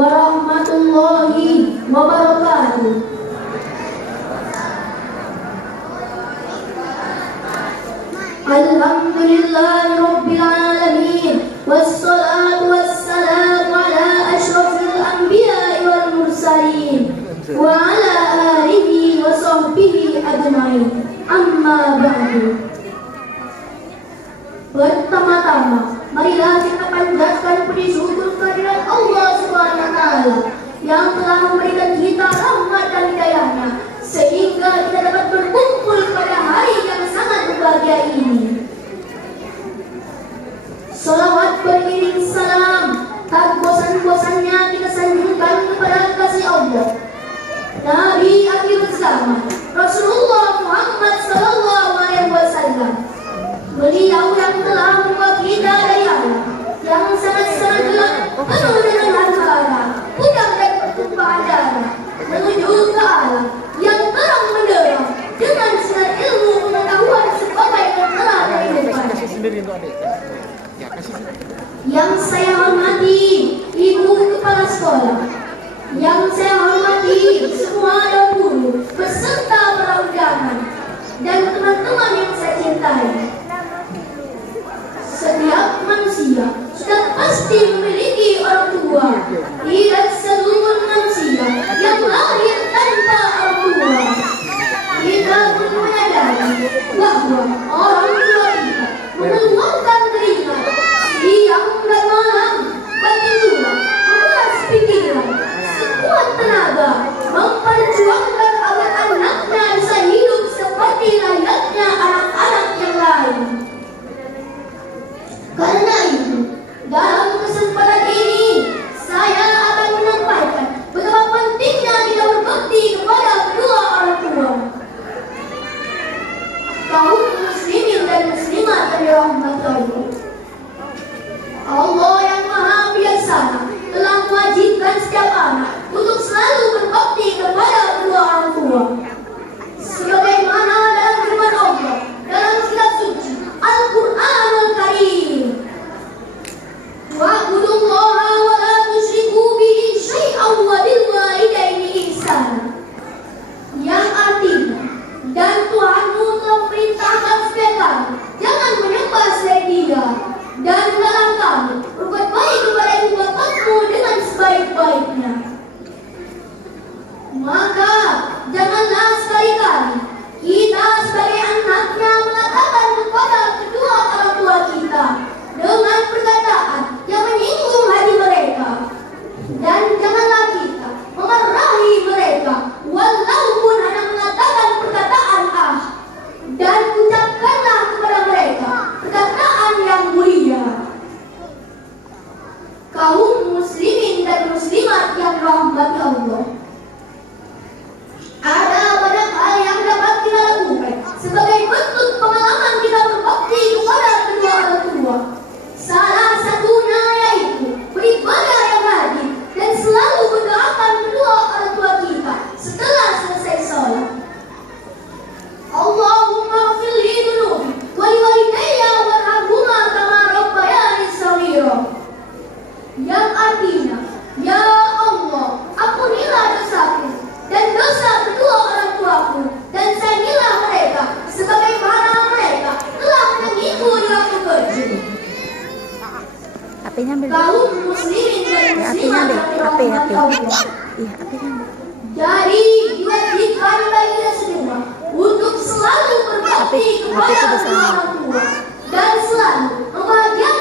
warahmatullahi wabarakatuh. Alhamdulillahi rabbil alamin, wassalatu wassalamu ala asyrafil anbiya'i wal mursalin wa ala alihi wa sahbihi ajma'in. Amma ba'du. Pertama-tama, marilah kita panjatkan puji syukur kehadirat Allah Subhanahu wa taala yang telah memberikan kita rahmat dan hidayahnya sehingga kita dapat berkumpul pada hari yang sangat berbahagia ini. Salawat beriring salam, tak bosan-bosannya kita sanjungkan kepada kasih Allah, Nabi akhir zaman, Rasulullah Muhammad sallallahu alaihi wasallam. Beliau yang telah membawa kita dari Allah yang sangat-sangat gelap, penuh dengan hara-hara, udang dan pertumpahan darah, menuju ke Allah yang terang menderang dengan sinar ilmu pengetahuan sebagai tertera dari depan. Yang saya hormati Ibu Kepala Sekolah, yang saya hormati semua guru beserta para undangan dan teman-teman yang saya cintai. Setiap manusia sudah pasti memiliki orang tua. Tidak seluruh manusia yang lahir tanpa orang tua. Kita perlu menyadari bahwa orang tua kita mengeluarkan keringat siang dan malam, bagi dua, menguras pikiran, sekuat tenaga, memperjuangkan agar anaknya bisa hidup seperti layaknya anak-anak yang lain. Karena itu, dalam kesempatan ini, saya akan menyampaikan betapa pentingnya kita berbakti kepada kedua orang tua. Kaum muslimin dan muslimat yang dirahmati Allah, Allah yang Maha Bijaksana telah mewajibkan setiap anak untuk selalu berbakti kepada kedua orang tua. Sebagaimana dalam firman Allah dalam kitab suci Al-Qur'anul Karim, wa'budullaha wa la tusyriku bihi syai'an wa bil walidaini ihsana, yang artinya, dan Tuhanmu telah memerintahkan supaya kamu jangan menyembah selain Dia, dan dalam kamu berbuat baik kepada ibu bapakmu dengan sebaik-baiknya. Maka janganlah sekali-kali kita sebagai anaknya mengatakan kepada kedua orang tua kita dengan perkataan yang menyinggung hati mereka, dan janganlah kita memarahi mereka walaupun hanya mengatakan perkataan dan ucapkanlah kepada mereka perkataan yang mulia. Kaum muslimin dan muslimat yang dirahmati Allah, ada banyak hal yang dapat kita lakukan sebagai bentuk pengalaman kita berbakti kepada kedua orang tua. Salah satunya yaitu beribadah yang rajin dan selalu mendoakan kedua orang tua kita setelah selesai sholat. Allahumma ighfir li dhunubi wa li walidayya warhamhuma kama rabbayani shaghira, yang artinya, ya Allah, ampunilah dosaku dan dosa kedua orang tuaku, dan sayangilah mereka sebagaimana mereka telah menyayangiku di waktu kecil. Kaum muslimin dan muslimat yang dirahmati Allah, jadi diwajibkan bagi kita semua untuk selalu berbakti kepada kedua orang tua dan selalu membahagiakan